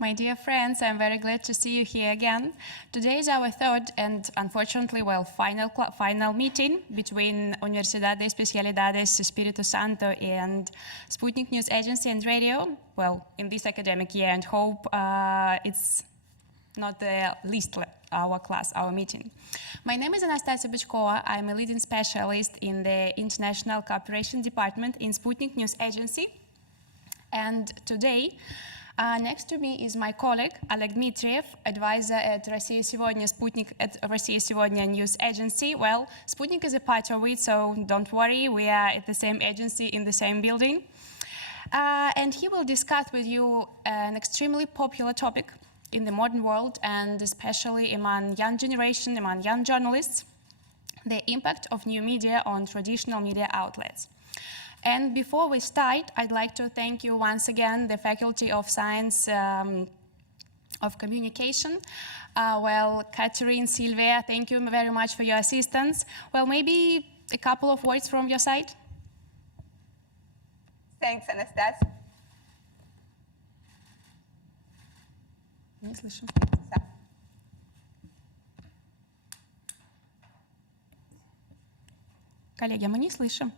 My dear friends, I'm very glad to see you here again. Today is our third and, unfortunately, final meeting between Universidad de Especialidades Espíritu Santo and Sputnik News Agency and Radio, in this academic year, and hope it's not the least our meeting. My name is Anastasia Bychkova. I'm a leading specialist in the International Cooperation Department in Sputnik News Agency. And today, next to me is my colleague, Oleg Dmitriev, advisor at Россия Сегодня, Sputnik at Россия Сегодня News Agency. Well, Sputnik is a part of it, so don't worry, we are at the same agency in the same building. And he will discuss with you an extremely popular topic in the modern world, and especially among young generation, among young journalists, the impact of new media on traditional media outlets. And before we start, I'd like to thank you once again, the Faculty of Science of Communication. Catherine, Sylvia, thank you very much for your assistance. Well, maybe a couple of words from your side? Thanks, Anastasia. Не слышу. Коллеги, мы не слышим.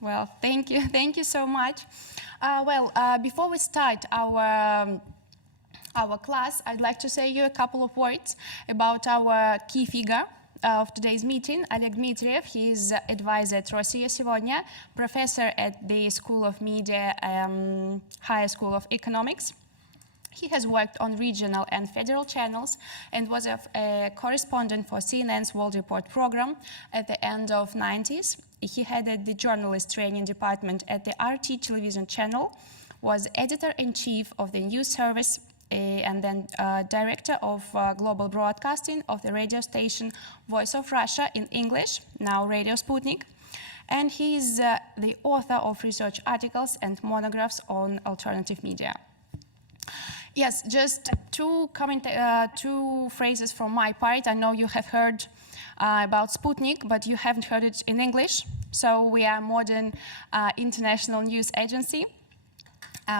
Well, thank you so much. Before we start our class, I'd like to say you a couple of words about our key figure of today's meeting, Oleg Dmitriev. He is advisor at Россия Сегодня, professor at the School of Media, Higher School of Economics. He has worked on regional and federal channels and was a correspondent for CNN's World Report program at the end of the 90s. He headed the journalist training department at the RT television channel, was editor-in-chief of the news service, and then director of global broadcasting of the radio station Voice of Russia in English, now Radio Sputnik. And he is the author of research articles and monographs on alternative media. Yes, just two phrases from my part. I know you have heard about Sputnik, but you haven't heard it in English. So we are a modern international news agency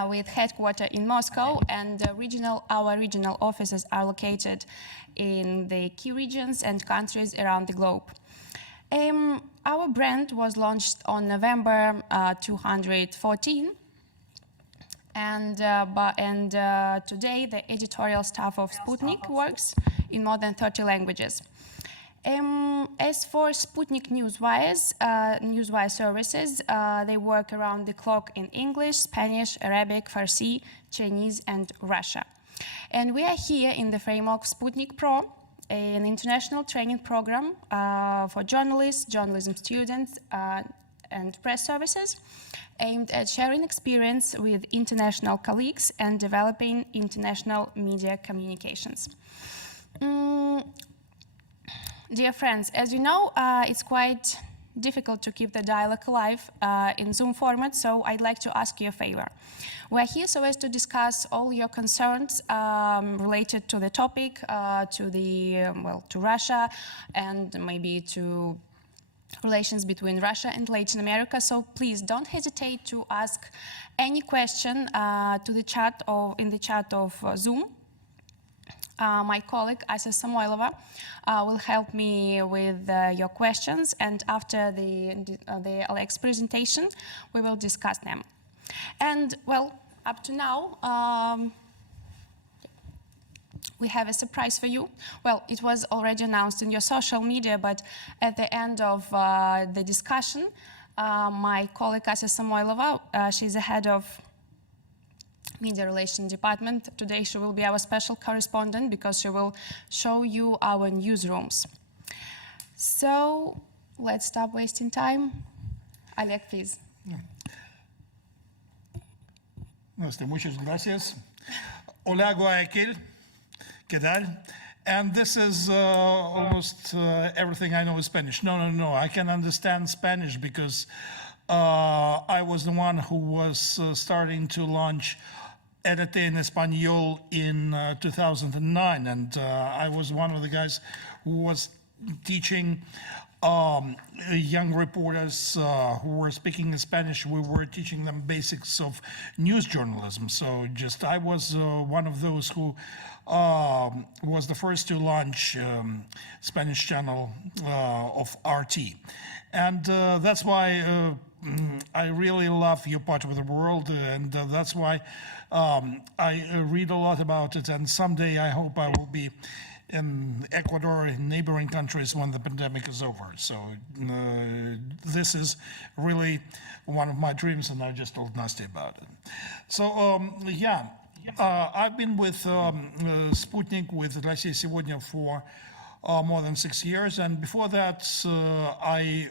with headquarters in Moscow, and our regional offices are located in the key regions and countries around the globe. Our brand was launched on November 2014. And today, the editorial staff of Sputnik works in more than 30 languages. As for Sputnik newswire services, they work around the clock in English, Spanish, Arabic, Farsi, Chinese, and Russia. And we are here in the framework of Sputnik Pro, an international training program for journalists, journalism students, and press services, aimed at sharing experience with international colleagues and developing international media communications. Dear friends, as you know, it's quite difficult to keep the dialogue alive in Zoom format, so I'd like to ask you a favor. We're here so as to discuss all your concerns related to the topic, to Russia, and maybe to relations between Russia and Latin America. So please don't hesitate to ask any question to the chat or in the chat of Zoom. My colleague, Asa Samoilova, will help me with your questions, and after the Oleg's presentation, we will discuss them. And well, up to now, we have a surprise for you. Well, it was already announced in your social media, but at the end of the discussion, my colleague Asa Samoilova, she's the head of Media Relations Department. Today she will be our special correspondent because she will show you our newsrooms. So let's stop wasting time. Oleg, please. Muchas gracias. Hola, Guayaquil. ¿Qué tal? And this is almost everything I know is Spanish. No, I can understand Spanish because I was the one who was starting to launch RT en Español in 2009, and I was one of the guys who was teaching young reporters who were speaking in Spanish. We were teaching them basics of news journalism. So I was one of those who was the first to launch Spanish channel of RT. And that's why I really love your part of the world, and that's why I read a lot about it, and someday I hope I will be in Ecuador and neighboring countries when the pandemic is over. So this is really one of my dreams, and I just told Nastya about it. So I've been with Sputnik, with Россия сегодня for more than 6 years, and before that I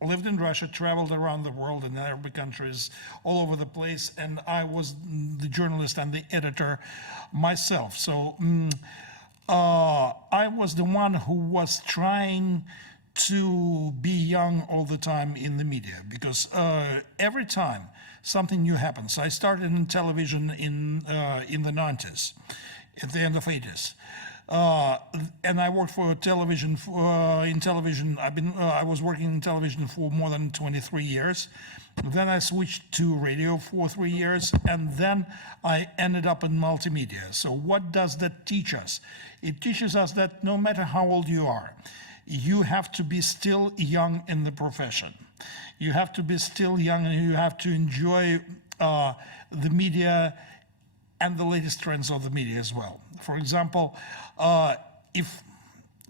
lived in Russia, traveled around the world in Arabic countries, all over the place, and I was the journalist and the editor myself. So I was the one who was trying to be young all the time in the media, because every time something new happens. I started in television in the 90s, at the end of 80s. And I worked for television, in television. I was working in television for more than 23 years. Then I switched to radio for 3 years, and then I ended up in multimedia. So what does that teach us? It teaches us that no matter how old you are, you have to be still young in the profession. You have to be still young, and you have to enjoy the media and the latest trends of the media as well. For example, if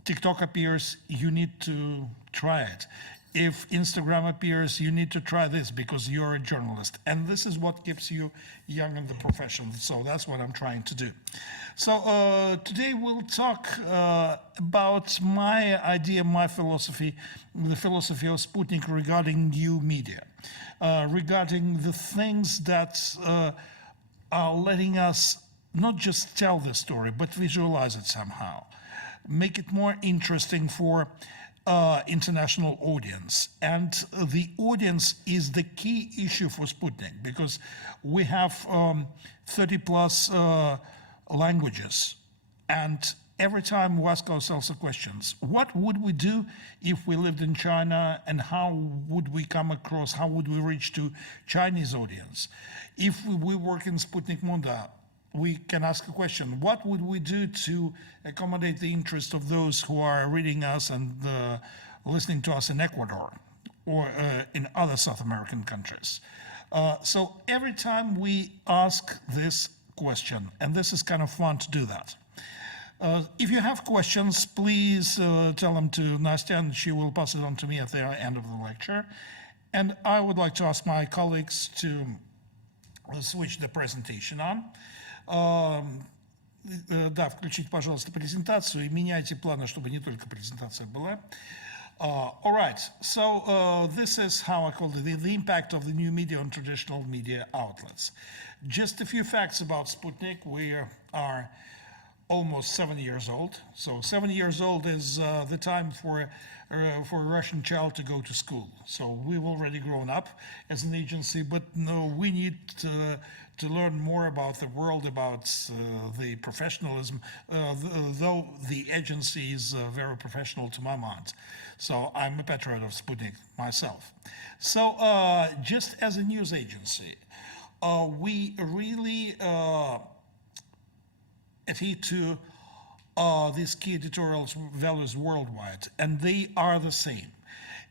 TikTok appears, you need to try it. If Instagram appears, you need to try this because you're a journalist. And this is what keeps you young in the profession. So that's what I'm trying to do. So today we'll talk about my idea, my philosophy, the philosophy of Sputnik regarding new media, regarding the things that are letting us not just tell the story, but visualize it somehow. Make it more interesting for international audience. And the audience is the key issue for Sputnik, because we have 30 plus languages. And every time we ask ourselves the questions, what would we do if we lived in China, and how would we come across, how would we reach to Chinese audience? If we work in Sputnik Munda, we can ask a question: what would we do to accommodate the interest of those who are reading us and listening to us in Ecuador or in other South American countries? So every time we ask this question, and this is kind of fun to do that. If you have questions, please tell them to Nastya, and she will pass it on to me at the end of the lecture. And I would like to ask my colleagues to switch the presentation on. Да, включите, пожалуйста, презентацию и меняйте планы, чтобы не только презентация была. All right, so this is how I call it, the impact of the new media on traditional media outlets. Just a few facts about Sputnik. We are almost 7 years old. So 7 years old is the time for a Russian child to go to school. So we've already grown up as an agency, but no, we need to learn more about the world, about the professionalism, though the agency is very professional to my mind. So I'm a patriot of Sputnik myself. So just as a news agency, we really adhere to these key editorial values worldwide, and they are the same.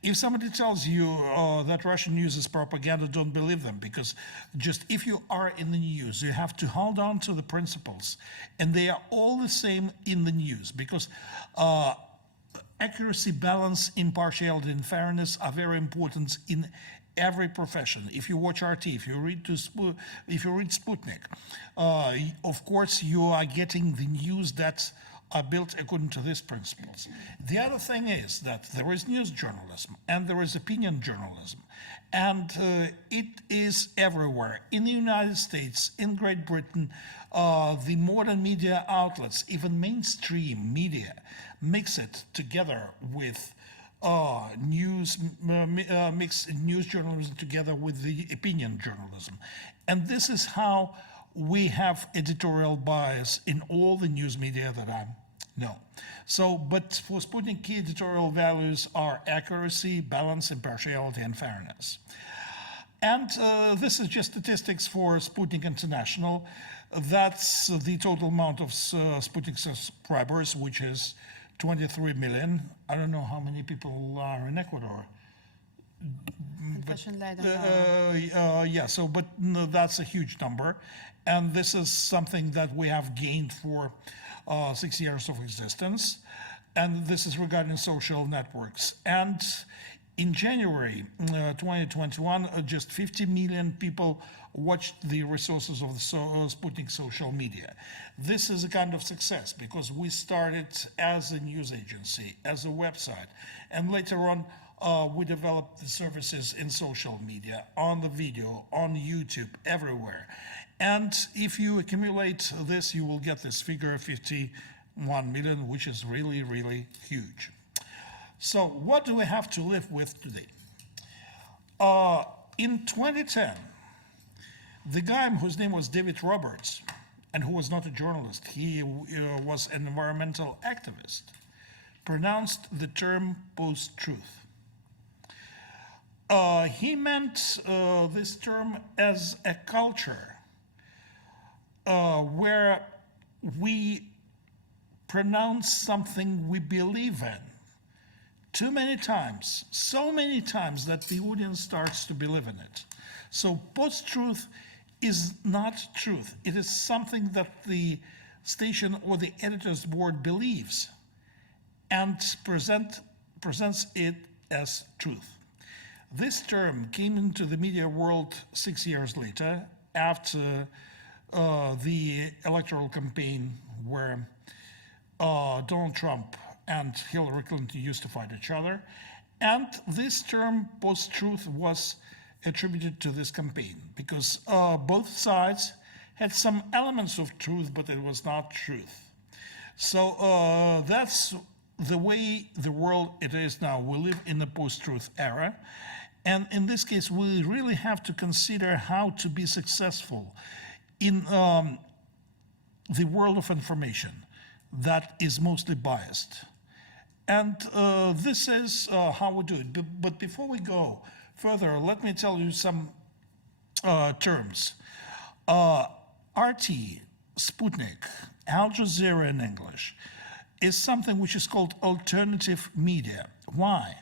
If somebody tells you that Russian news is propaganda, don't believe them, because just if you are in the news, you have to hold on to the principles, and they are all the same in the news, because accuracy, balance, impartiality, and fairness are very important in every profession. If you watch RT, if you read Sputnik, of course you are getting the news that are built according to these principles. The other thing is that there is news journalism and there is opinion journalism, and it is everywhere. In the United States, in Great Britain, the modern media outlets, even mainstream media, mix it together with mix news journalism together with the opinion journalism. And this is how we have editorial bias in all the news media that I'm No. So, but for Sputnik, key editorial values are accuracy, balance, impartiality, and fairness. And this is just statistics for Sputnik International. That's the total amount of Sputnik subscribers, which is 23 million. I don't know how many people are in Ecuador. Unfortunately, I don't know. Yeah, so, but no, that's a huge number. And this is something that we have gained for 6 years of existence. And this is regarding social networks. And in January 2021, just 50 million people watched the resources of the Sputnik social media. This is a kind of success because we started as a news agency, as a website, and later on we developed the services in social media, on the video, on YouTube, everywhere. And if you accumulate this, you will get this figure of 51 million, which is really, really huge. So what do we have to live with today? In 2010, the guy whose name was David Roberts, and who was not a journalist, he was an environmental activist, pronounced the term post-truth. He meant this term as a culture where we pronounce something we believe in too many times, so many times that the audience starts to believe in it. So post-truth is not truth. It is something that the station or the editor's board believes and presents it as truth. This term came into the media world 6 years later after the electoral campaign where Donald Trump and Hillary Clinton used to fight each other. And this term, post-truth, was attributed to this campaign because both sides had some elements of truth, but it was not truth. So that's the way the world it is now. We live in the post-truth era. And in this case, we really have to consider how to be successful in the world of information that is mostly biased. And this is how we do it. But before we go further, let me tell you some terms. RT, Sputnik, Al Jazeera in English, is something which is called alternative media. Why?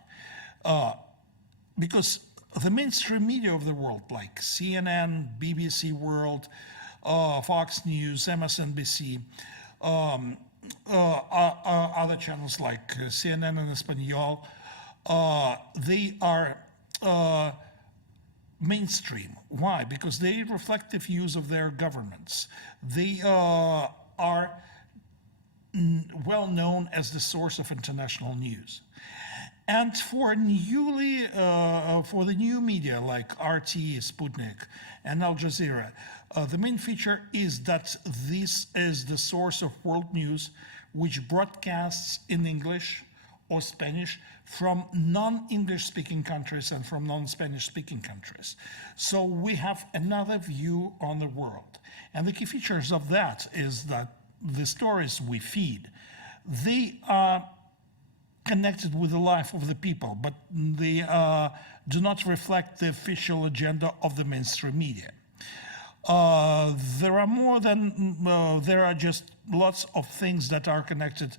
Because the mainstream media of the world, like CNN, BBC World, Fox News, MSNBC, other channels like CNN and Espanol, they are mainstream. Why? Because they reflect the views of their governments. They are well known as the source of international news. And for the new media like RT, Sputnik, and Al Jazeera, the main feature is that this is the source of world news which broadcasts in English or Spanish from non-English speaking countries and from non-Spanish speaking countries. So we have another view on the world. And the key features of that is that the stories we feed, they are connected with the life of the people, but they do not reflect the official agenda of the mainstream media. There are just lots of things that are connected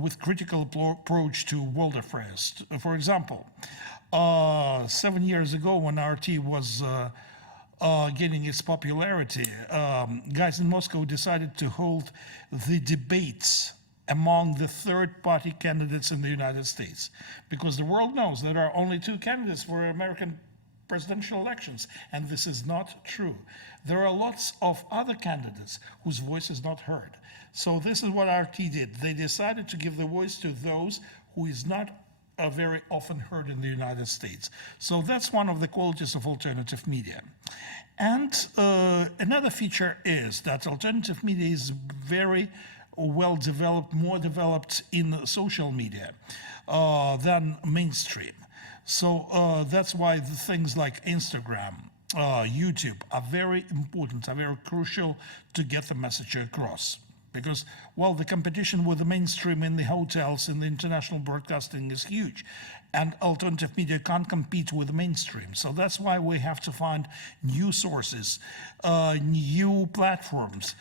with critical approach to world affairs. For example, 7 years ago when RT was gaining its popularity, guys in Moscow decided to hold the debates among the third-party candidates in the United States, because the world knows there are only 2 candidates for American presidential elections, and this is not true. There are lots of other candidates whose voice is not heard. So this is what RT did. They decided to give the voice to those who is not very often heard in the United States. So that's one of the qualities of alternative media. And another feature is that alternative media is very well developed, more developed in social media than mainstream. So that's why the things like Instagram, YouTube are very important, are very crucial to get the message across. because, well, the competition with the mainstream in the hotels in the international broadcasting is huge, and alternative media can't compete with the mainstream. So that's why we have to find new sources, new platforms,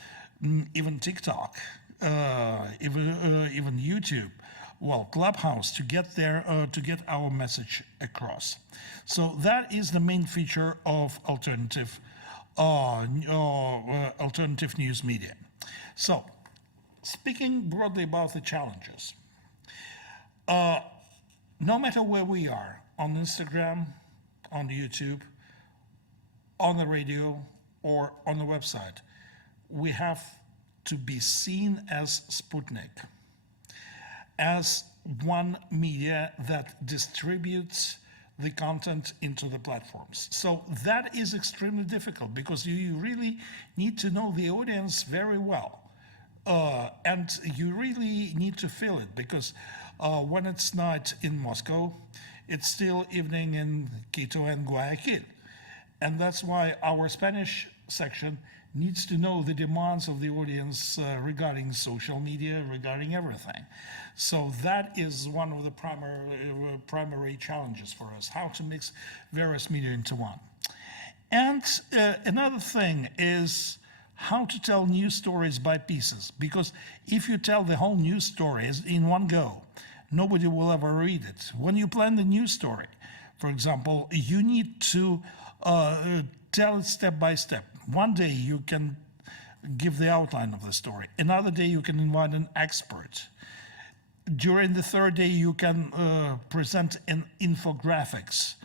even TikTok, even YouTube, well, Clubhouse, to get there, to get our message across. So that is the main feature of alternative news media. So, speaking broadly about the challenges, no matter where we are, on Instagram, on YouTube, on the radio, or on the website, we have to be seen as Sputnik, as one media that distributes the content into the platforms. So that is extremely difficult because you really need to know the audience very well. And you really need to feel it because when it's night in Moscow, it's still evening in Quito and Guayaquil. And that's why our Spanish section needs to know the demands of the audience regarding social media, regarding everything. So that is one of the primary challenges for us, how to mix various media into one. And another thing is how to tell news stories by pieces, because if you tell the whole news story in one go, nobody will ever read it. When you plan the news story, for example, you need to tell it step by step. One day you can give the outline of the story. Another day you can invite an expert. During the third day you can present an infographics,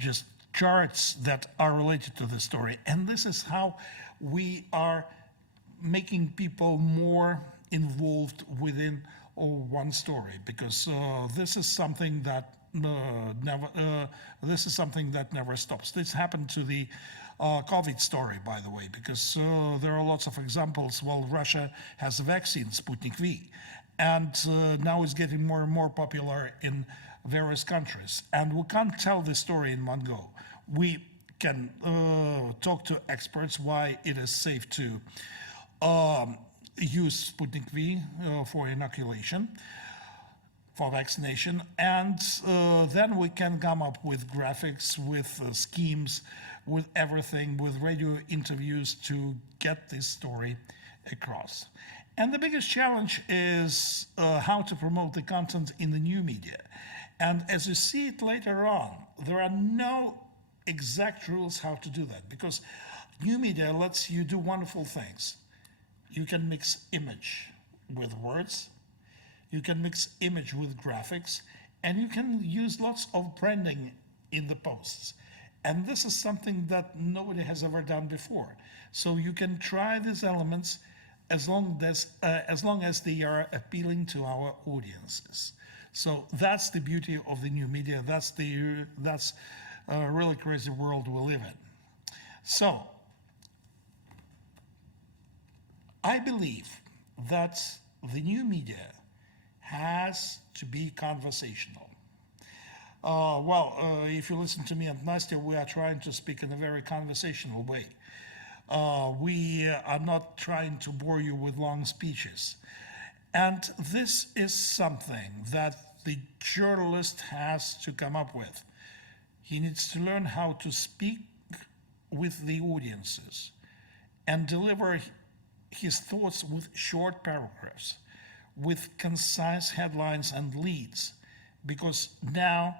just charts that are related to the story. And this is how we are making people more involved within one story, because this is something that never stops. This happened to the COVID story, by the way, because there are lots of examples. Well, Russia has a vaccine, Sputnik V, and now it's getting more and more popular in various countries. And we can't tell the story in one go. We can talk to experts why it is safe to use Sputnik V for inoculation, for vaccination, and then we can come up with graphics, with schemes, with everything, with radio interviews to get this story across. And the biggest challenge is how to promote the content in the new media. And as you see it later on, there are no exact rules how to do that, because new media lets you do wonderful things. You can mix image with words, you can mix image with graphics, and you can use lots of branding in the posts. And this is something that nobody has ever done before. So you can try these elements as long as they are appealing to our audiences. So that's the beauty of the new media. That's a really crazy world we live in. So I believe that the new media has to be conversational. If you listen to me and Nastya, we are trying to speak in a very conversational way. We are not trying to bore you with long speeches. And this is something that the journalist has to come up with. He needs to learn how to speak with the audiences and deliver his thoughts with short paragraphs, with concise headlines and leads, because now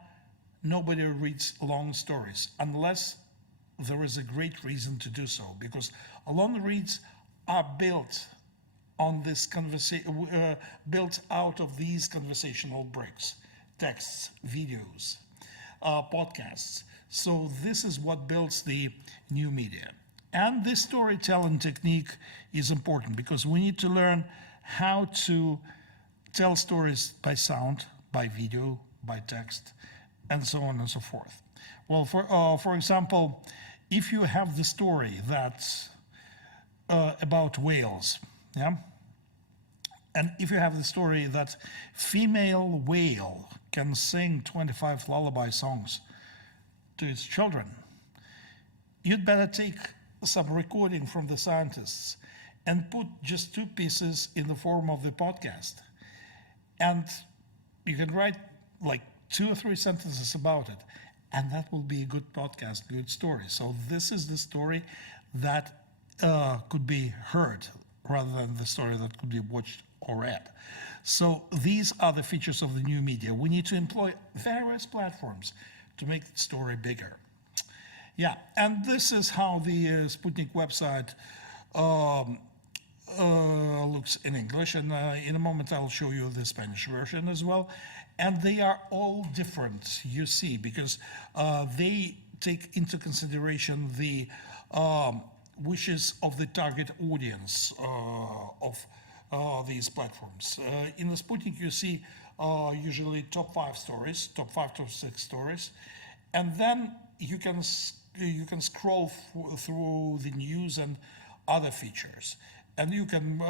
nobody reads long stories unless there is a great reason to do so, because long reads are built on this built out of these conversational bricks, texts, videos, podcasts. So this is what builds the new media. And this storytelling technique is important because we need to learn how to tell stories by sound, by video, by text, and so on and so forth. Well, for example, if you have the story that's about whales, yeah, and if you have the story that female whale can sing 25 lullaby songs to its children, you'd better take some recording from the scientists and put just 2 pieces in the form of the podcast. And you can write like 2 or 3 sentences about it, and that will be a good podcast, good story. So this is the story that could be heard rather than the story that could be watched or read. So these are the features of the new media. We need to employ various platforms to make the story bigger. Yeah, and this is how the Sputnik website looks in English, and in a moment I'll show you the Spanish version as well. And they are all different, you see, because they take into consideration the wishes of the target audience of these platforms. In the Sputnik, you see usually top 5 stories, top 5 to 6 stories, and then you can scroll through the news and other features, and you can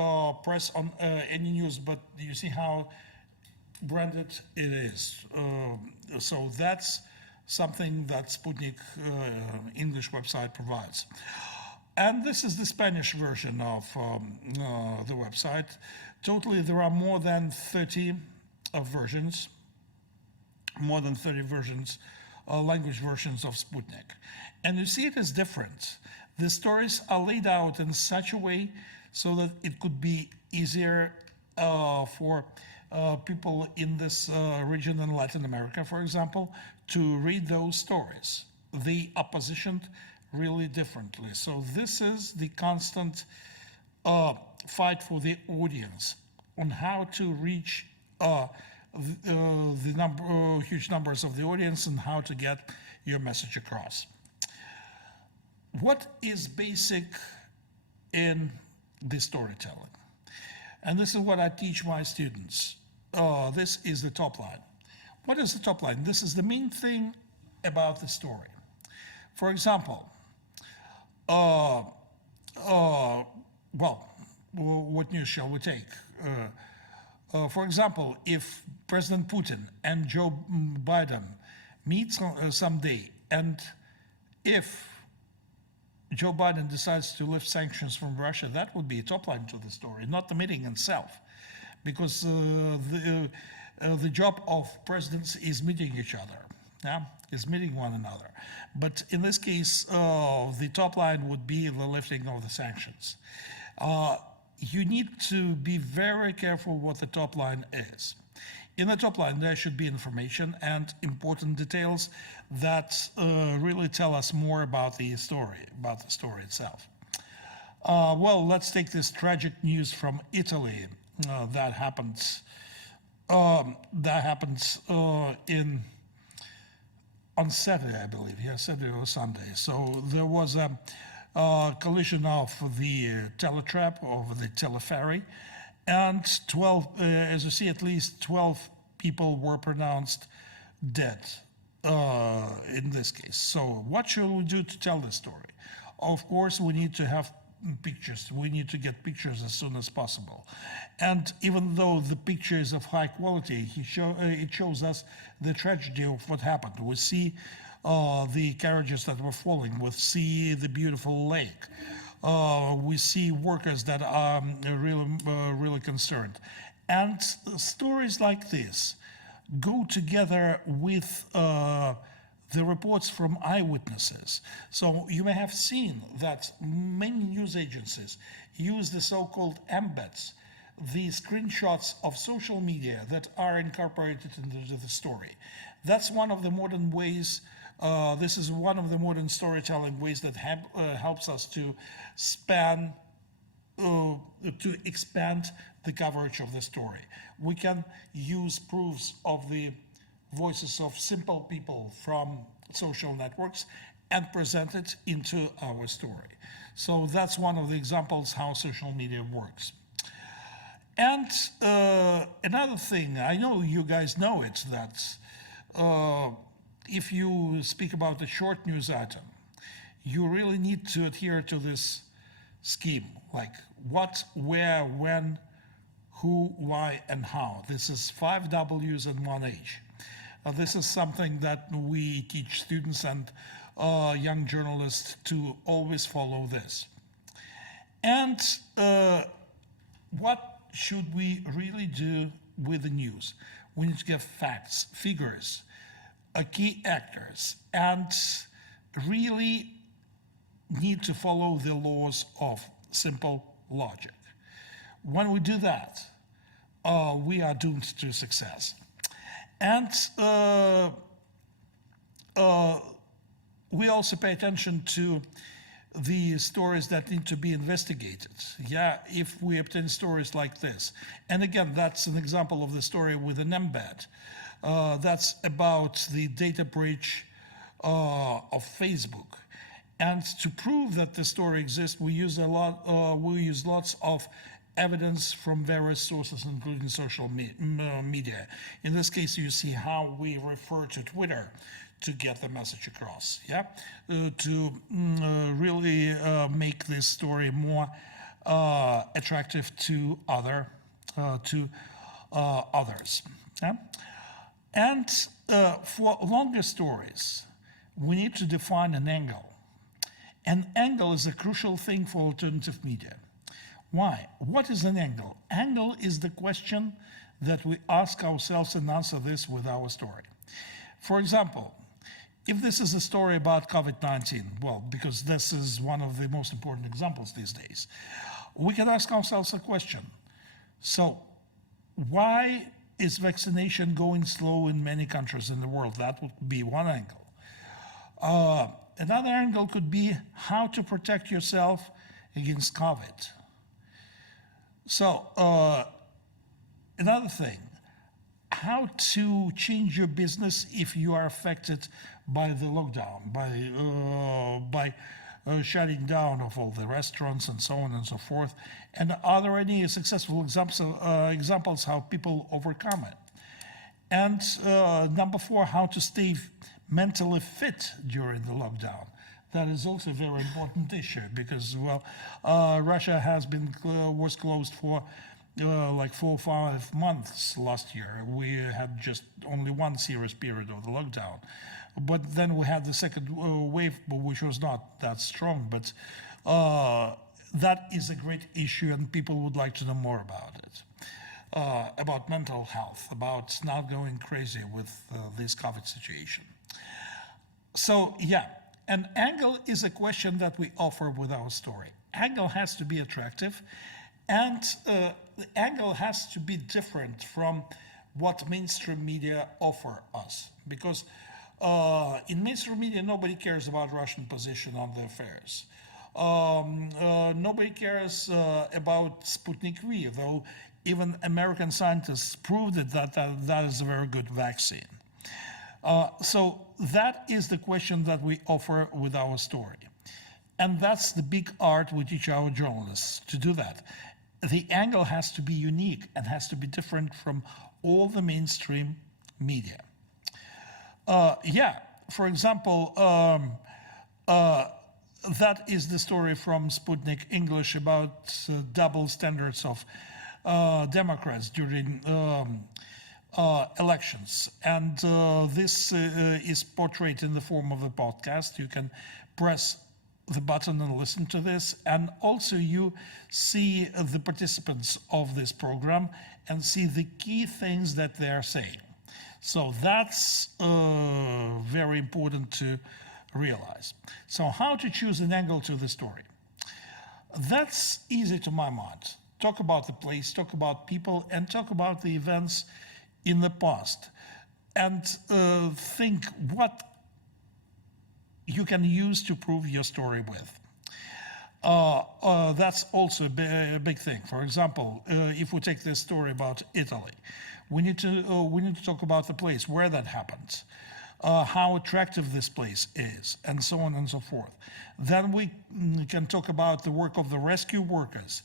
press on any news, but you see how branded it is. So that's something that Sputnik English website provides. And this is the Spanish version of the website. Totally, there are more than 30 versions, language versions of Sputnik. And you see it is different. The stories are laid out in such a way so that it could be easier for people in this region in Latin America, for example, to read those stories. They are positioned really differently. So this is the constant fight for the audience on how to reach huge numbers of the audience and how to get your message across. What is basic in the storytelling? And this is what I teach my students. This is the top line. What is the top line? This is the main thing about the story. For example, what news shall we take? For example, if President Putin and Joe Biden meet someday, and if Joe Biden decides to lift sanctions from Russia, that would be a top line to the story, not the meeting itself, because the job of presidents is meeting each other, is meeting one another. But in this case, the top line would be the lifting of the sanctions. You need to be very careful what the top line is. In the top line, there should be information and important details that really tell us more about the story itself. Well, let's take this tragic news from Italy that happens on Saturday, I believe. Yeah, Saturday or Sunday. So there was a collision of the teletrap, of the teleferry, and 12, as you see, at least 12 people were pronounced dead in this case. So what should we do to tell this story? Of course, we need to have pictures. We need to get pictures as soon as possible. And even though the picture is of high quality, it shows us the tragedy of what happened. We see the carriages that were falling. We see the beautiful lake. We see workers that are really concerned. And stories like this go together with the reports from eyewitnesses. So you may have seen that many news agencies use the so-called embeds, the screenshots of social media that are incorporated into the story. That's one of the modern ways. This is one of the modern storytelling ways that helps us to expand the coverage of the story. We can use proofs of the voices of simple people from social networks and present it into our story. So that's one of the examples how social media works. And another thing, I know you guys know it, that if you speak about a short news item, you really need to adhere to this scheme, like what, where, when, who, why, and how. This is 5 W's and 1 H. This is something that we teach students and young journalists to always follow this. And what should we really do with the news? We need to get facts, figures, key actors, and really need to follow the laws of simple logic. When we do that, we are doomed to success. And we also pay attention to the stories that need to be investigated. Yeah, if we obtain stories like this. And again, that's an example of the story with an embed. That's about the data breach of Facebook. And to prove that the story exists, we use lots of evidence from various sources, including social media. In this case, you see how we refer to Twitter to get the message across, yeah? To really make this story more attractive to others. Yeah? And for longer stories, we need to define an angle. An angle is a crucial thing for alternative media. Why? What is an angle? Angle is the question that we ask ourselves and answer this with our story. For example, if this is a story about COVID-19, well, because this is one of the most important examples these days, we can ask ourselves a question. So, why is vaccination going slow in many countries in the world? That would be one angle. Another angle could be how to protect yourself against COVID. So, another thing, how to change your business if you are affected by the lockdown, by shutting down of all the restaurants and so on and so forth. And are there any successful examples how people overcome it? And number 4, how to stay mentally fit during the lockdown. That is also a very important issue because, well, Russia was closed for like 4 or 5 months last year. We had just only one serious period of the lockdown. But then we had the second wave, which was not that strong. But that is a great issue, and people would like to know more about it. About mental health, about not going crazy with this COVID situation. So, yeah, an angle is a question that we offer with our story. Angle has to be attractive, and the angle has to be different from what mainstream media offer us. Because in mainstream media, nobody cares about Russian position on the affairs. Nobody cares about Sputnik V, though even American scientists proved that is a very good vaccine. So that is the question that we offer with our story. And that's the big art we teach our journalists to do that. The angle has to be unique and has to be different from all the mainstream media. Yeah, for example, that is the story from Sputnik English about double standards of Democrats during elections. And this is portrayed in the form of a podcast. You can press the button and listen to this. And also you see the participants of this program and see the key things that they are saying. So that's very important to realize. So how to choose an angle to the story? That's easy to my mind. Talk about the place, talk about people, and talk about the events in the past. And think what you can use to prove your story with. That's also a big thing. For example, if we take this story about Italy, we need to talk about the place where that happened, how attractive this place is, and so on and so forth. Then we can talk about the work of the rescue workers,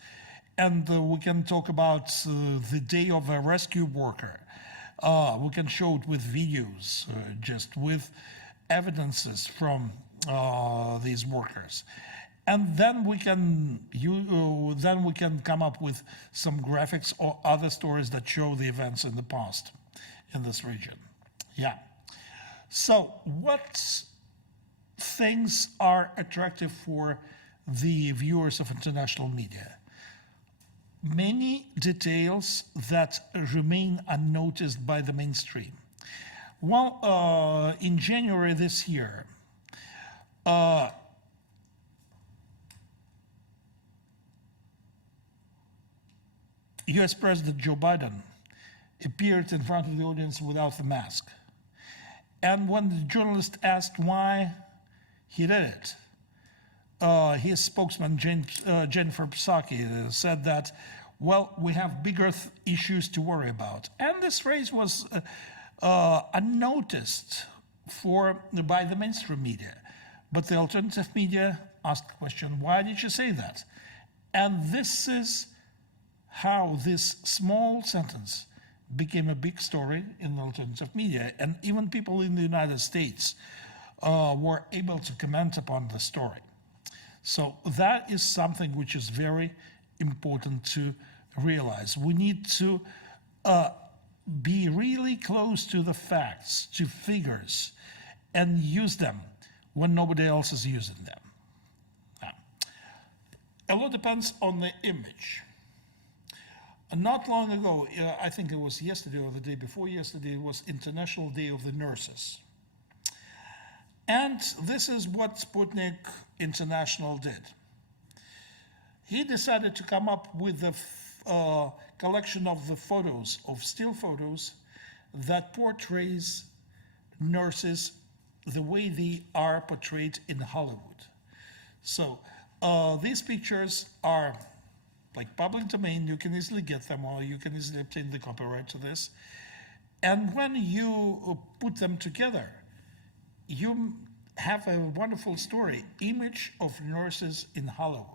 and we can talk about the day of a rescue worker. We can show it with videos, just with evidences from these workers. And then we can come up with some graphics or other stories that show the events in the past in this region. Yeah. So what things are attractive for the viewers of international media. Many details that remain unnoticed by the mainstream. Well, in January this year, US President Joe Biden appeared in front of the audience without the mask. And when the journalist asked why he did it, his spokesman, Jennifer Psaki, said that, well, we have bigger issues to worry about. And this phrase was unnoticed by the mainstream media. But the alternative media asked the question, why did you say that? And this is how this small sentence became a big story in the alternative media. And even people in the United States were able to comment upon the story. So that is something which is very important to realize. We need to be really close to the facts, to figures, and use them when nobody else is using them. Now, a lot depends on the image. Not long ago, I think it was yesterday or the day before yesterday, it was International Day of the Nurses. And this is what Sputnik International did. He decided to come up with a collection of the photos, of still photos, that portrays nurses the way they are portrayed in Hollywood. So these pictures are like public domain, you can easily get them, or you can easily obtain the copyright to this. And when you put them together, you have a wonderful story, image of nurses in Hollywood.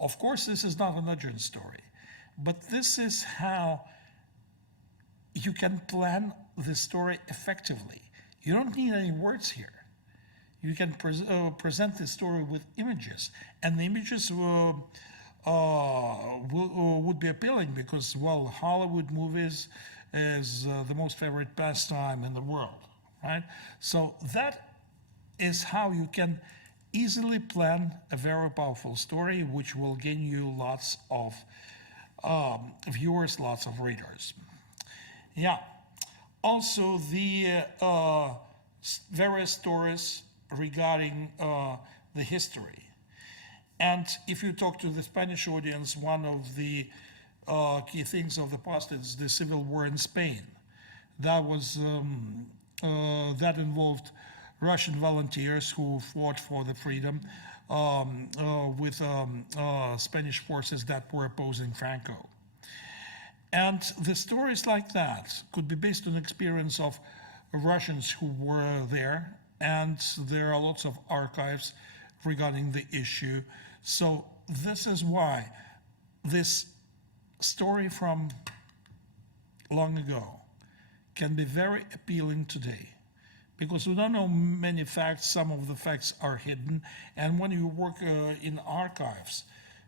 Of course, this is not an urgent story, but this is how you can plan the story effectively. You don't need any words here. You can present the story with images, and the images would be appealing because, well, Hollywood movies is the most favorite pastime in the world, right? So that is how you can easily plan a very powerful story which will gain you lots of viewers, lots of readers. Yeah. Also, the various stories regarding the history. And if you talk to the Spanish audience, one of the key things of the past is the civil war in Spain. That was that involved Russian volunteers who fought for the freedom with Spanish forces that were opposing Franco. And the stories like that could be based on the experience of Russians who were there, and there are lots of archives regarding the issue. So this is why this story from long ago can be very appealing today, because we don't know many facts. Some of the facts are hidden, and when you work in archives,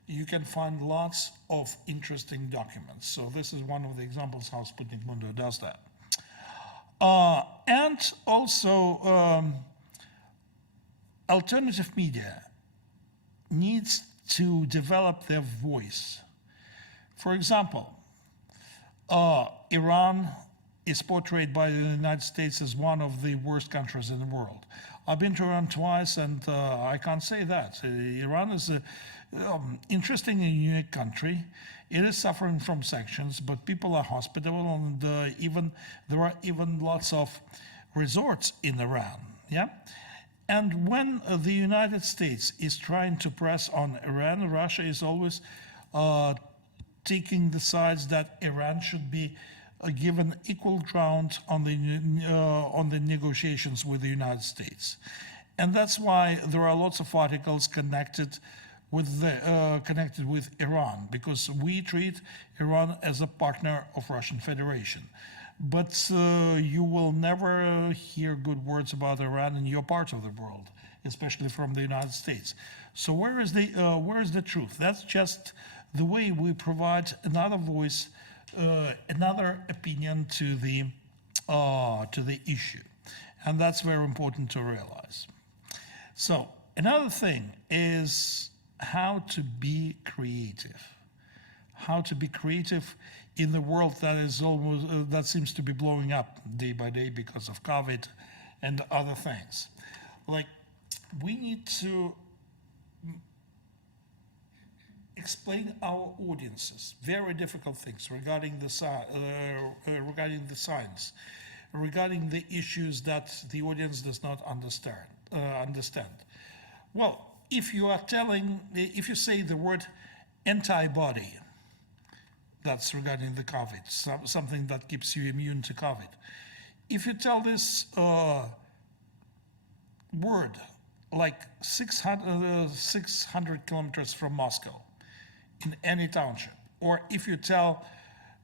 you can find lots of interesting documents. So this is one of the examples how Sputnik Mundo does that. And also, alternative media needs to develop their voice. For example, Iran is portrayed by the United States as one of the worst countries in the world. I've been to Iran twice, and I can't say that. Iran is an interesting and unique country. It is suffering from sanctions, but people are hospitable, and there are even lots of resorts in Iran. Yeah. And when the United States is trying to press on Iran, Russia is always taking the sides that Iran should be given equal ground on the negotiations with the United States. And that's why there are lots of articles connected with Iran, because we treat Iran as a partner of Russian Federation. But you will never hear good words about Iran in your part of the world, especially from the United States. So where is the truth? That's just the way we provide another voice, another opinion to the issue, and that's very important to realize. So another thing is how to be creative. How to be creative in the world that is almost that seems to be blowing up day by day because of COVID and other things. Like, we need to explain our audiences very difficult things regarding the science, regarding the issues that the audience does not understand. Well, if you say the word antibody, that's regarding the COVID, something that keeps you immune to COVID. If you tell this word like 600 kilometers from Moscow, in any township, or if you tell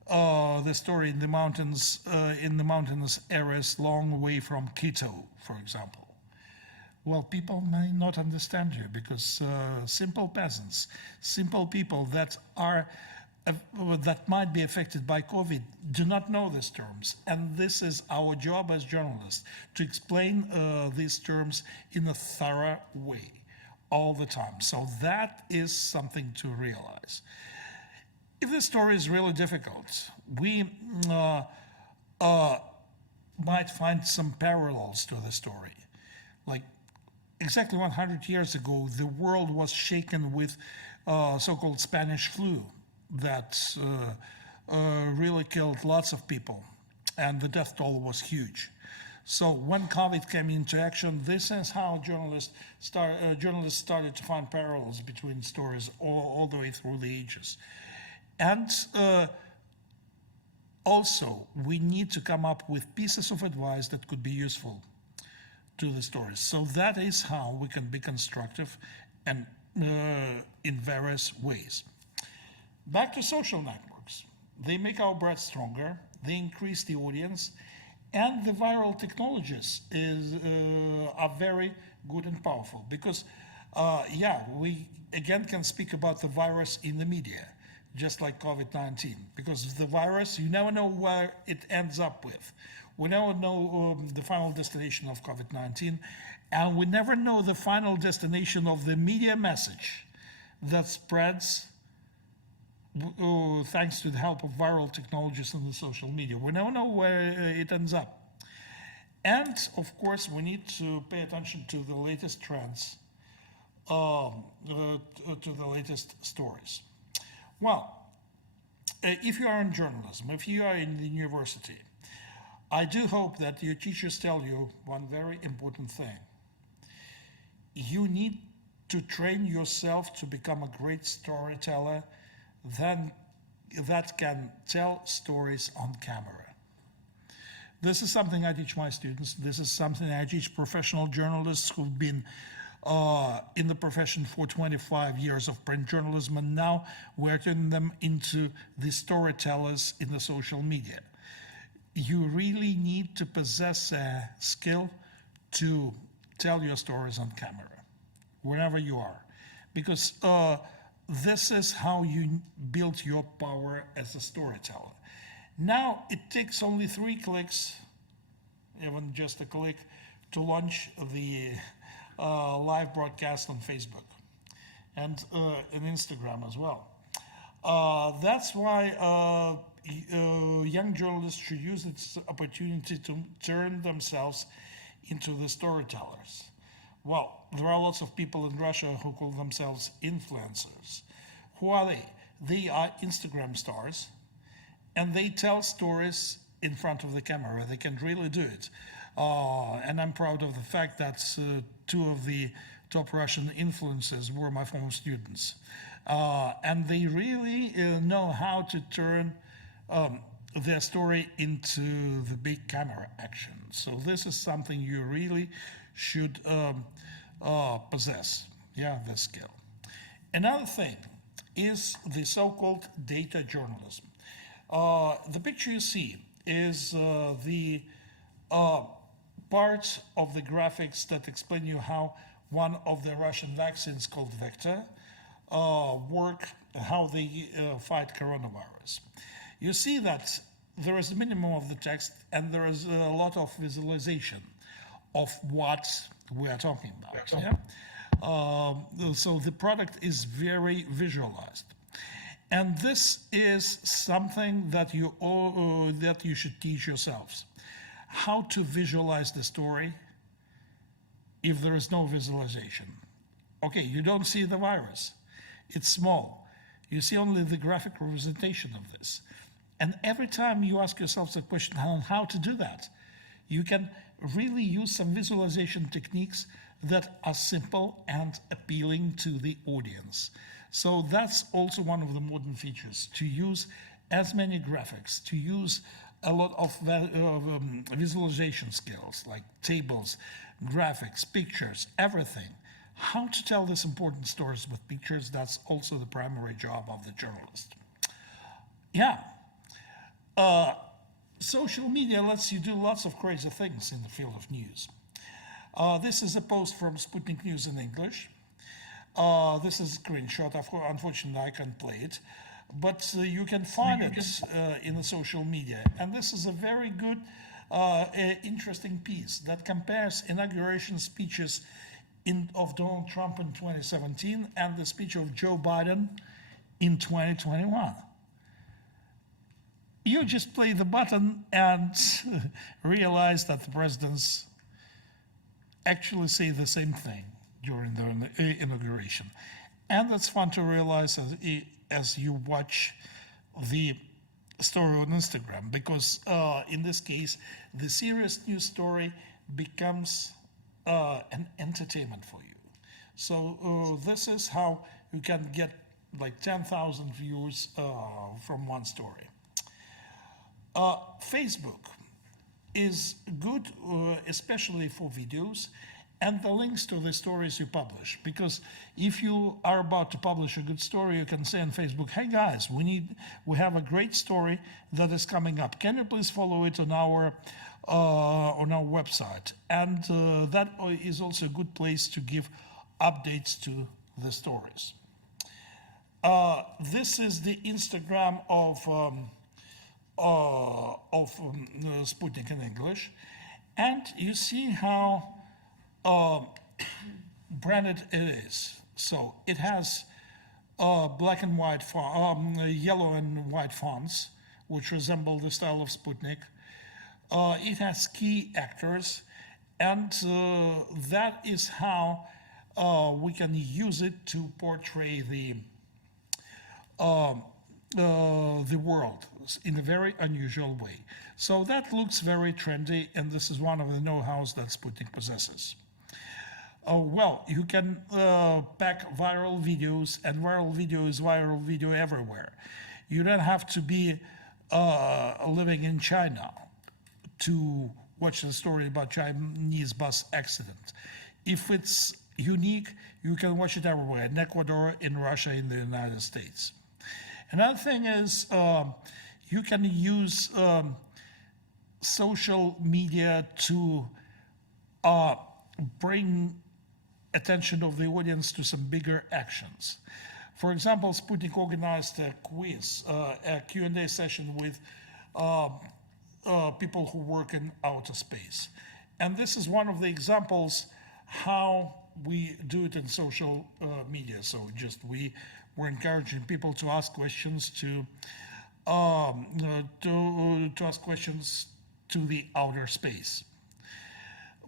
the story in the mountains, in the mountainous areas long away from Quito, for example, well, people may not understand you because simple peasants, simple people that are that might be affected by COVID do not know these terms. And this is our job as journalists, to explain these terms in a thorough way all the time. So that is something to realize. If the story is really difficult, we might find some parallels to the story. Like, exactly 100 years ago, the world was shaken with so-called Spanish flu that really killed lots of people, and the death toll was huge. So when COVID came into action, this is how journalists started to find parallels between stories all the way through the ages. And also, we need to come up with pieces of advice that could be useful to the stories. So that is how we can be constructive and in various ways. Back to social networks. They make our breath stronger, they increase the audience, and the viral technologies are very good and powerful because, we again can speak about the virus in the media, just like COVID-19, because the virus, you never know where it ends up with. We never know the final destination of COVID-19, and we never know the final destination of the media message that spreads thanks to the help of viral technologies and the social media. We never know where it ends up. And of course, we need to pay attention to the latest trends, to the latest stories. Well, if you are in journalism, if you are in the university, I do hope that your teachers tell you one very important thing. You need to train yourself to become a great storyteller that can tell stories on camera. This is something I teach my students. This is something I teach professional journalists who've been in the profession for 25 years of print journalism, and now we're turning them into the storytellers in the social media. You really need to possess a skill to tell your stories on camera, wherever you are, because this is how you build your power as a storyteller. Now it takes only 3 clicks, even just a click, to launch the live broadcast on Facebook and Instagram as well. That's why young journalists should use this opportunity to turn themselves into the storytellers. Well, there are lots of people in Russia who call themselves influencers. Who are they? They are Instagram stars, and they tell stories in front of the camera. They can really do it. And I'm proud of the fact that 2 of the top Russian influencers were my former students. And they really know how to turn their story into the big camera action. So this is something you really should possess, this skill. Another thing is the so-called data journalism. The picture you see is the part of the graphics that explain you how one of the Russian vaccines called Vector work, how they fight coronavirus. You see that there is a minimum of the text and there is a lot of visualization of what we are talking about. So the product is very visualized. And this is something that you should teach yourselves. How to visualize the story if there is no visualization. Okay, you don't see the virus. It's small. You see only the graphic representation of this. And every time you ask yourself the question on how to do that, you can really use some visualization techniques that are simple and appealing to the audience. So that's also one of the modern features, to use as many graphics, to use a lot of visualization skills like tables, graphics, pictures, everything. How to tell these important stories with pictures, that's also the primary job of the journalist. Yeah. Social media lets you do lots of crazy things in the field of news. This is a post from Sputnik News in English. This is a screenshot. Unfortunately, I can't play it. But you can find it in the social media. And this is a very good, interesting piece that compares inauguration speeches of Donald Trump in 2017 and the speech of Joe Biden in 2021. You just play the button and realize that the presidents actually say the same thing during the inauguration. And that's fun to realize as you watch the story on Instagram, because in this case, the serious news story becomes an entertainment for you. So this is how you can get like 10,000 views from one story. Facebook is good, especially for videos and the links to the stories you publish. Because if you are about to publish a good story, you can say on Facebook, hey guys, we have a great story that is coming up. Can you please follow it on our website? And that is also a good place to give updates to the stories. This is the Instagram of Sputnik in English, and you see how branded it is. So it has black and white, yellow and white fonts, which resemble the style of Sputnik. It has key actors, and that is how we can use it to portray the world in a very unusual way. So that looks very trendy, and this is one of the know-hows that Sputnik possesses. Well, you can pack viral videos, and viral video is viral video everywhere. You don't have to be living in China to watch the story about Chinese bus accident. If it's unique, you can watch it everywhere, in Ecuador, in Russia, in the United States. Another thing is you can use social media to bring attention of the audience to some bigger actions. For example, Sputnik organized a quiz, a Q&A session with people who work in outer space. And this is one of the examples how we do it in social media. So just we're encouraging people to ask questions to ask questions to the outer space.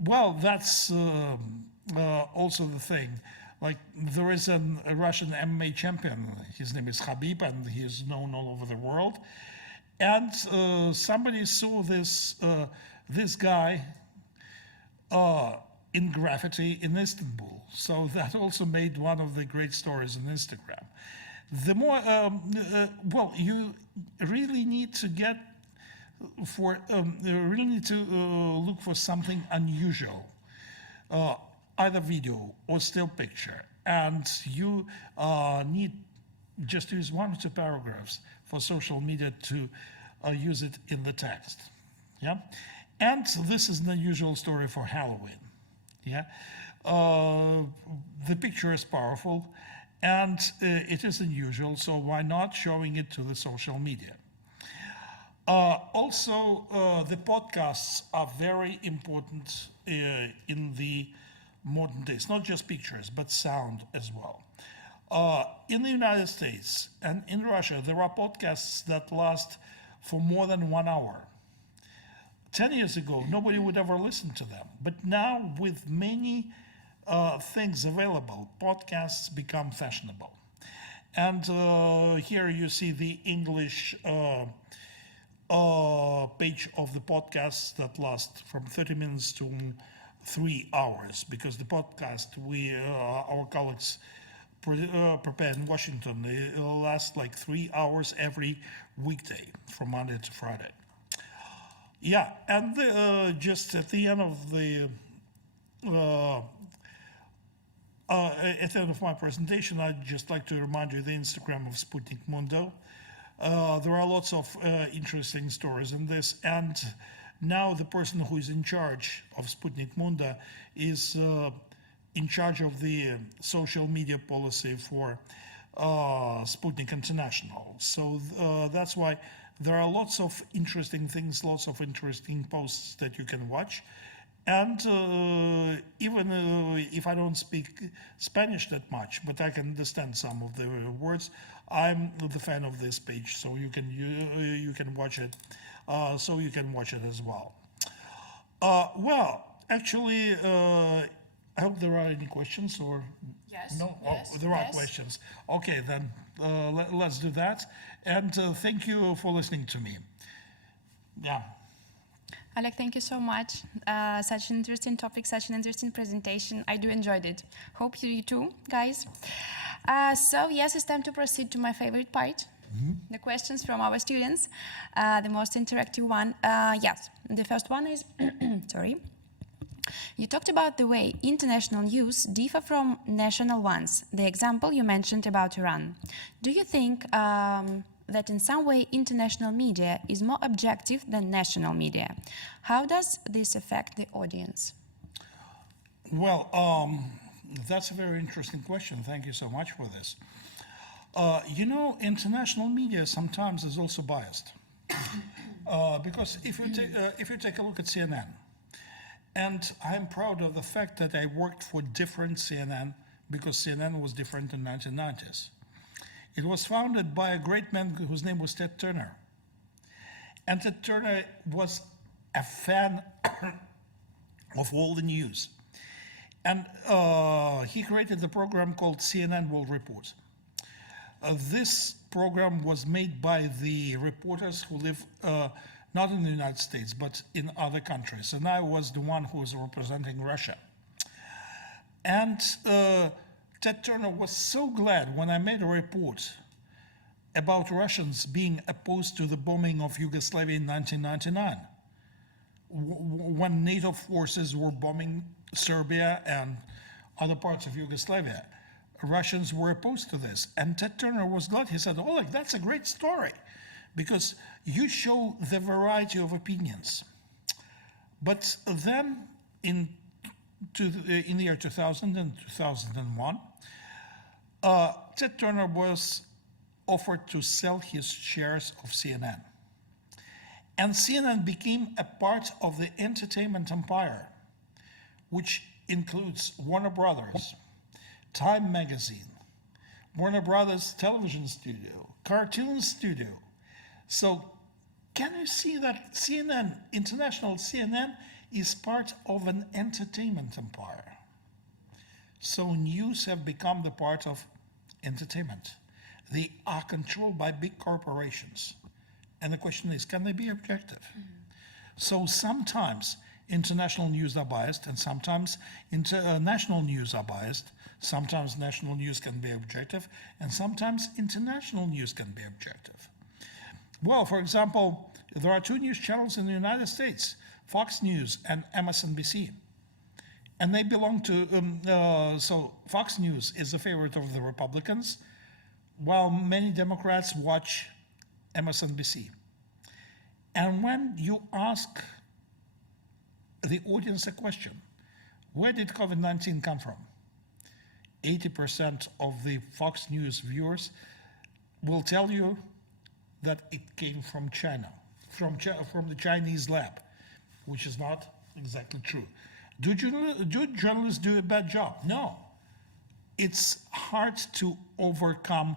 Well, that's also the thing. Like there is a Russian MMA champion. His name is Khabib, and he is known all over the world. And somebody saw this guy in graffiti in Istanbul. So that also made one of the great stories on Instagram. The more, well, you really need to look for something unusual, either video or still picture, and you need just to use 1 or 2 paragraphs for social media to use it in the text. Yeah, and this is an unusual story for Halloween. Yeah, the picture is powerful, and it is unusual, so why not showing it to the social media? Also, the podcasts are very important in the modern days, not just pictures, but sound as well. In the United States and in Russia, there are podcasts that last for more than 1 hour. 10 years ago, nobody would ever listen to them. But now, with many things available, podcasts become fashionable. And here you see the English page of the podcasts that last from 30 minutes to 3 hours, because the podcast our colleagues prepare in Washington, they last like 3 hours every weekday from Monday to Friday. Yeah, and just at the end of at the end of my presentation, I'd just like to remind you the Instagram of Sputnik Mundo. There are lots of interesting stories in this, and now the person who is in charge of Sputnik Mundo is in charge of the social media policy for Sputnik International. So that's why there are lots of interesting things, lots of interesting posts that you can watch. And even if I don't speak Spanish that much, but I can understand some of the words, I'm the fan of this page, so you can watch it. So you can watch it as well. Well, actually, I hope there are any questions or Yes. no. Yes, There are yes. questions. Okay, then let's do that. And thank you for listening to me. Yeah. Oleg, thank you so much. Such an interesting topic, such an interesting presentation. I do enjoyed it. Hope you too, guys. So yes, it's time to proceed to my favorite part, the questions from our students, the most interactive one. Yes, the first one is, sorry. You talked about the way international news differ from national ones, the example you mentioned about Iran. Do you think that in some way international media is more objective than national media? How does this affect the audience? Well, that's a very interesting question. Thank you so much for this. You know, international media sometimes is also biased. Because if you take a look at CNN, and I'm proud of the fact that I worked for different CNN, because CNN was different in the 1990s. It was founded by a great man whose name was Ted Turner. And Ted Turner was a fan of all the news. And he created the program called CNN World Report. This program was made by the reporters who live not in the United States, but in other countries. And I was the one who was representing Russia. And Ted Turner was so glad when I made a report about Russians being opposed to the bombing of Yugoslavia in 1999, when NATO forces were bombing Serbia and other parts of Yugoslavia. Russians were opposed to this. And Ted Turner was glad. He said, Oleg, that's a great story, because you show the variety of opinions. But then in the year 2000 and 2001, Ted Turner was offered to sell his shares of CNN. And CNN became a part of the entertainment empire, which includes Warner Brothers, Time Magazine, Warner Brothers Television Studio, Cartoon Studio. So can you see that CNN, international CNN, is part of an entertainment empire? So news have become the part of entertainment. They are controlled by big corporations. And the question is, can they be objective? So sometimes international news are biased, and sometimes national news are biased. Sometimes national news can be objective, and sometimes international news can be objective. Well, for example, there are two news channels in the United States, Fox News and MSNBC. And they belong to, so Fox News is a favorite of the Republicans, while many Democrats watch MSNBC. And when you ask the audience a question, where did COVID-19 come from? 80% of the Fox News viewers will tell you that it came from China, from the Chinese lab, which is not exactly true. Do journalists do a bad job? No. It's hard to overcome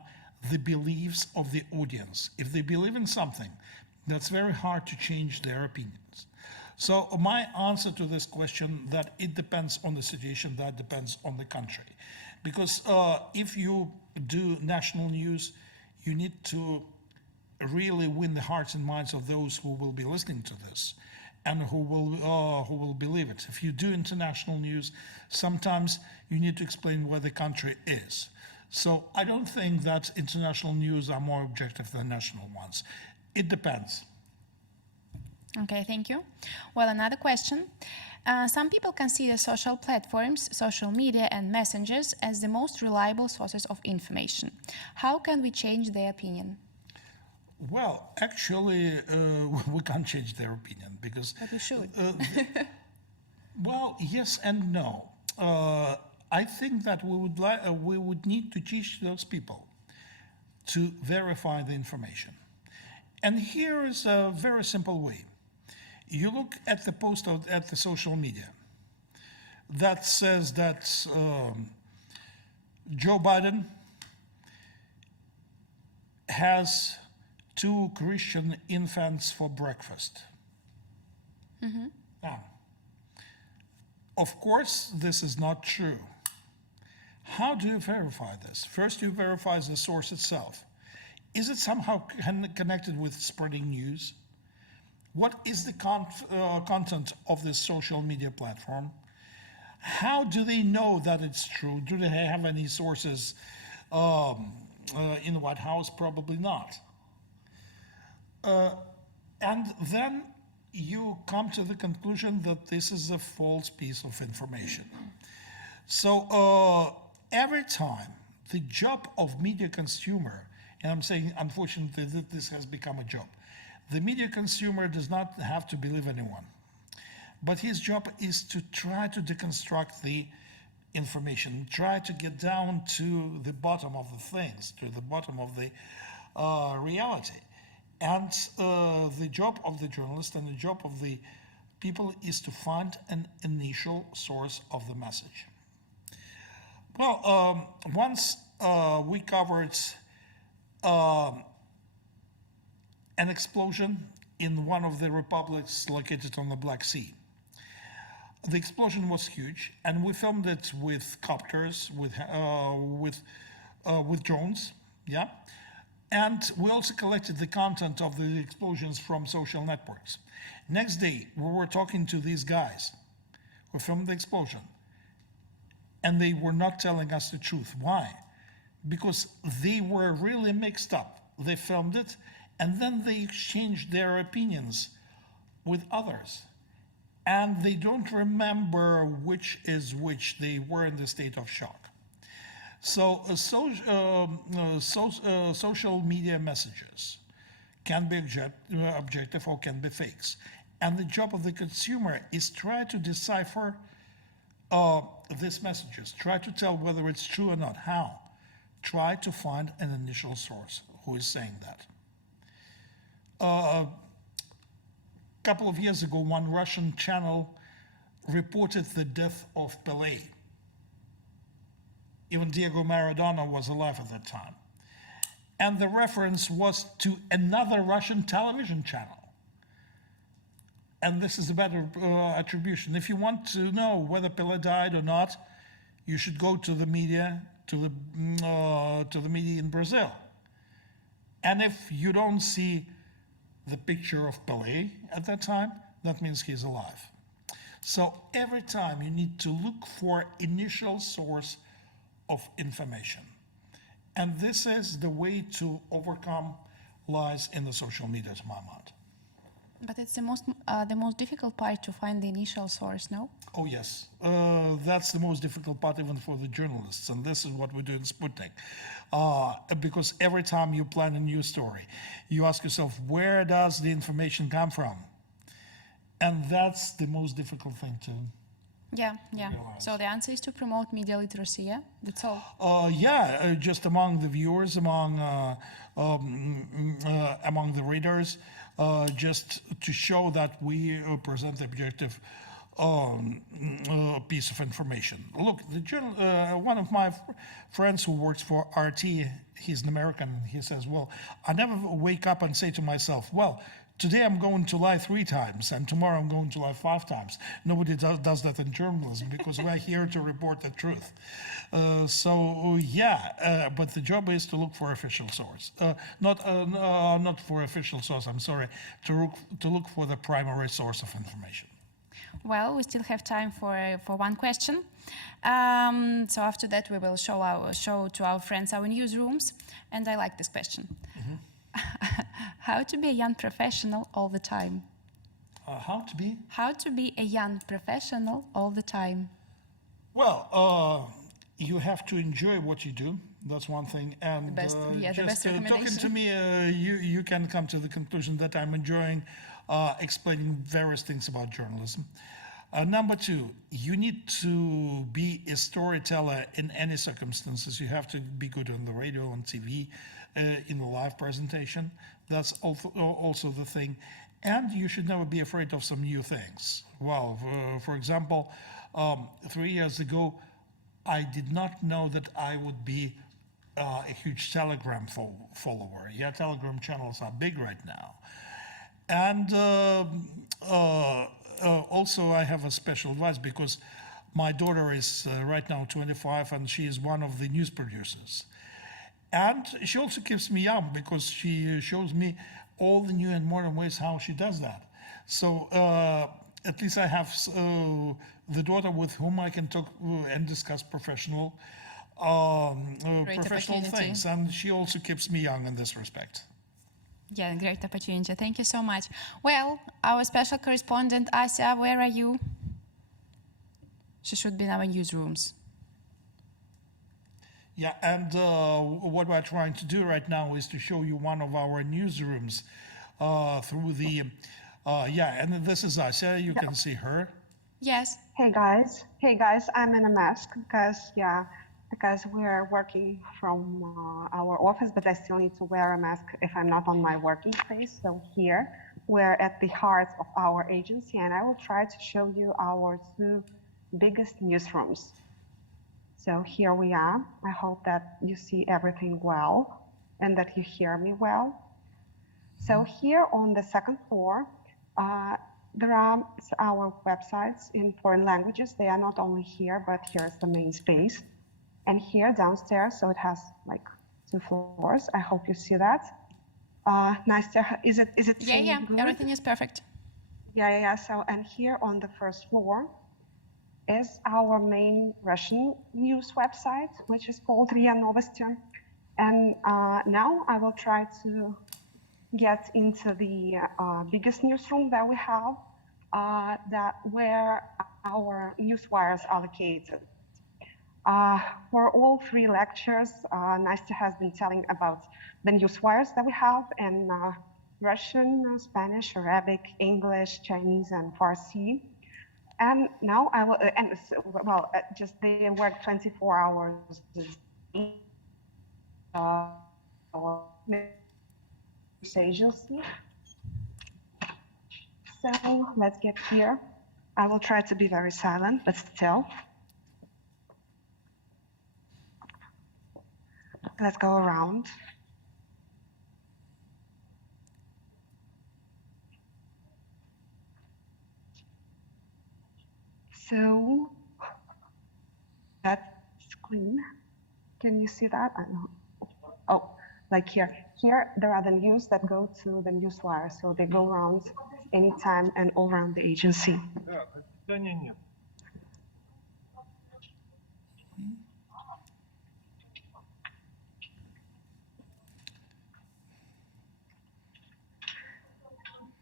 the beliefs of the audience. If they believe in something, that's very hard to change their opinions. So my answer to this question, that it depends on the situation, that depends on the country. Because if you do national news, you need to really win the hearts and minds of those who will be listening to this and who will believe it. If you do international news, sometimes you need to explain where the country is. So I don't think that international news are more objective than national ones. It depends. Okay, thank you. Well, another question. Some people consider social platforms, social media and messengers as the most reliable sources of information. How can we change their opinion? Well, actually, we can't change their opinion because... But we should. Well, yes and no. I think that we would need to teach those people to verify the information. And here is a very simple way. You look at the post at the social media that says that Joe Biden has 2 Christian infants for breakfast. Mm-hmm. Now, of course, this is not true. How do you verify this? First, you verify the source itself. Is it somehow connected with spreading news? What is the content of this social media platform? How do they know that it's true? Do they have any sources in the White House? Probably not. And then you come to the conclusion that this is a false piece of information. So every time the job of media consumer, and I'm saying unfortunately that this has become a job, the media consumer does not have to believe anyone, but his job is to try to deconstruct the information, try to get down to the bottom of the things, to the bottom of the reality. And the job of the journalist and the job of the people is to find an initial source of the message. Well, once we covered an explosion in one of the republics located on the Black Sea. The explosion was huge, and we filmed it with copters, with drones, yeah? And we also collected the content of the explosions from social networks. Next day, we were talking to these guys who filmed the explosion, and they were not telling us the truth. Why? Because they were really mixed up. They filmed it, and then they exchanged their opinions with others. And they don't remember which is which. They were in the state of shock. So social media messages can be objective or can be fakes. And the job of the consumer is try to decipher these messages, try to tell whether it's true or not. How? Try to find an initial source who is saying that. A couple of years ago, one Russian channel reported the death of Pelé. Even Diego Maradona was alive at that time. And the reference was to another Russian television channel. And this is a better attribution. If you want to know whether Pelé died or not, you should go to the media, to the media in Brazil. And if you don't see the picture of Pelé at that time, that means he's alive. So every time you need to look for initial source of information. And this is the way to overcome lies in the social media, to my mind. But it's the most difficult part to find the initial source, no? Oh, yes. That's the most difficult part even for the journalists. And this is what we do in Sputnik. Because every time you plan a news story, you ask yourself, where does the information come from? And that's the most difficult thing to realize. So the answer is to promote media literacy, yeah? That's all? Just among the viewers, among the readers, just to show that we present the objective piece of information. Look, one of my friends who works for RT, he's an American, he says, well, I never wake up and say to myself, well, today I'm going to lie 3 times and tomorrow I'm going to lie 5 times. Nobody does that in journalism because we're here to report the truth. But the job is to look for official source. Not for official source, I'm sorry, to look for the primary source of information. Well, we still have time for one question. So after that, we will show to our friends our newsrooms, and I like this question. How to be a young professional all the time? How to be? How to be a young professional all the time? Well, you have to enjoy what you do. That's one thing. And the best talking to me, you can come to the conclusion that I'm enjoying explaining various things about journalism. Number 2, you need to be a storyteller in any circumstances. You have to be good on the radio, on TV, in the live presentation. That's also the thing. And you should never be afraid of some new things. Well, for example, 3 years ago, I did not know that I would be a huge Telegram follower. Yeah, Telegram channels are big right now. And also I have a special advice because my daughter is right now 25 and she is one of the news producers. And she also keeps me young because she shows me all the new and modern ways how she does that. So at least I have the daughter with whom I can talk and discuss professional things. And she also keeps me young in this respect. Yeah, great opportunity. Thank you so much. Well, our special correspondent, Asya, where are you? She should be in our newsrooms. Yeah, and what we're trying to do right now is to show you one of our newsrooms through the, and this is Asya. You can see her. Yes. Hey guys, I'm in a mask because we're working from our office, but I still need to wear a mask if I'm not on my working space. So here, we're at the heart of our agency, and I will try to show you our 2 biggest newsrooms. So here we are. I hope that you see everything well and that you hear me well. So here on the 2nd floor, there are our websites in foreign languages. They are not only here, but here's the main space. And here downstairs, so it has like 2 floors. I hope you see that. Nastya, is it Yeah, good? everything is perfect. Yeah. So, and here on the 1st floor is our main Russian news website, which is called RIA Novosti. And now I will try to get into the biggest newsroom that we have, where our news wires are located. For all 3 lectures, Nastya has been telling about the news wires that we have in Russian, Spanish, Arabic, English, Chinese, and Farsi. And now I will, just they work 24 hours a day. News agency. So let's get here. I will try to be very silent, but still. Let's go around. So that's clean. Can you see that? I know. Oh, like here. Here, there are the news that go to the newswire. So they go around anytime and all around the agency.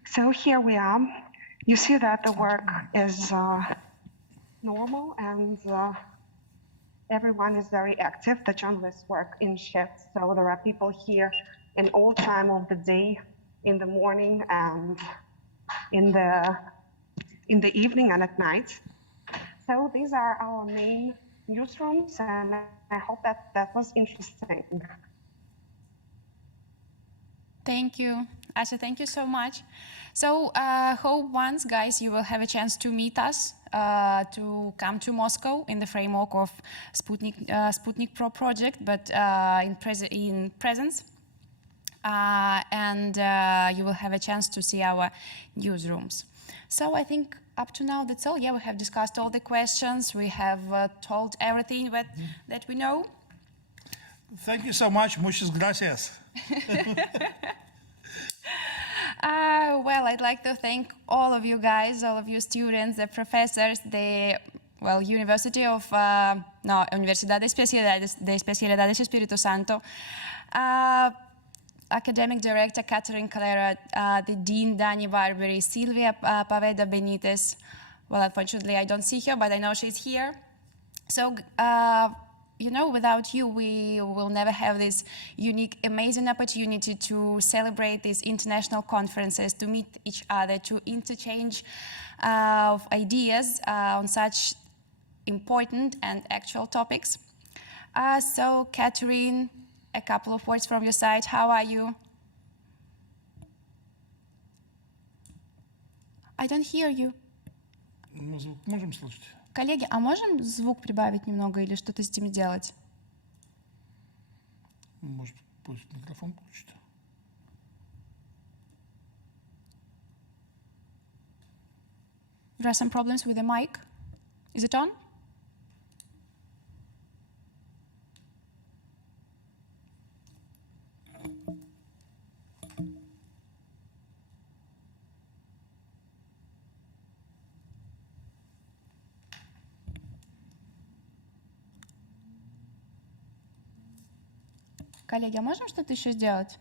So here we are. You see that the work is normal and everyone is very active. The journalists work in shifts, so there are people here in all time of the day, in the morning and in the evening and at night. So these are our main newsrooms, and I hope that was interesting. Thank you. Asha, thank you so much. So hope once, guys, you will have a chance to meet us, to come to Moscow in the framework of Sputnik Pro project, but in presence. And you will have a chance to see our newsrooms. So I think up to now that's all. Yeah, we have discussed all the questions. We have told everything that we know. Thank you so much. Muchas gracias. Well, I'd like to thank all of you guys, all of you students, the professors, University of, Universidad de Especialidades Espíritu Santo, Academic Director Catherine Calera, the Dean Dani Barberi, Silvia Paveda Benitez. Well, unfortunately, I don't see her, but I know she's here. So, without you, we will never have this unique, amazing opportunity to celebrate these international conferences, to meet each other, to interchange of ideas on such important and actual topics. So, Catherine, a couple of words from your side. How are you? I don't hear you. Можем слушать? Коллеги, а можем звук прибавить немного или что-то с этим делать? Может, пусть микрофон включит. There are some problems with the mic. Is it on? Коллеги, а можем что-то еще сделать?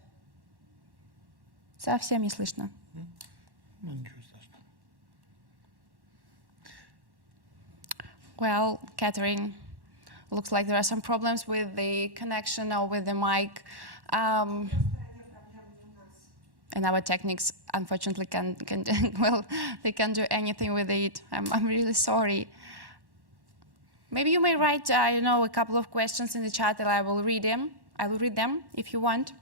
Совсем не слышно. Ну, ничего страшного. Well, Catherine, looks like there are some problems with the connection or with the mic. And our techniques, unfortunately, they can't do anything with it. I'm really sorry. Maybe you may write, a couple of questions in the chat and I will read them. I will read them if you want.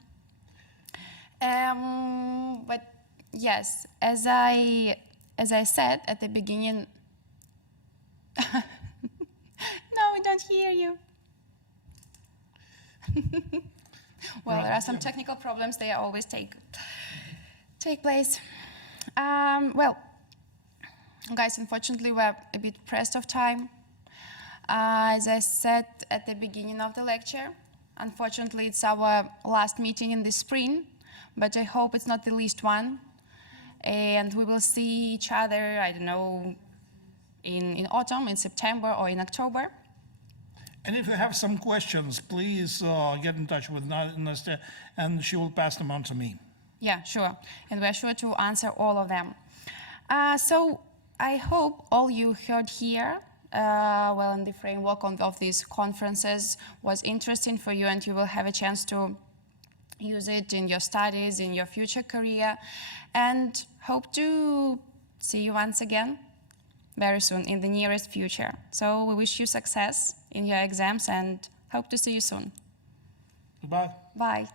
But yes, as I said at the beginning, no, we don't hear you. Well, there are some technical problems. They always take place. Well, guys, unfortunately, we're a bit pressed of time. As I said at the beginning of the lecture, unfortunately, it's our last meeting in the spring, but I hope it's not the least one. And we will see each other, I don't know, in autumn, in September, or in October. And if you have some questions, please get in touch with Nastya, and she will pass them on to me. Yeah, sure. And we're sure to answer all of them. So I hope all you heard here, in the framework of these conferences was interesting for you, and you will have a chance to use it in your studies, in your future career, and hope to see you once again very soon in the nearest future. So we wish you success in your exams and hope to see you soon. Bye. Bye.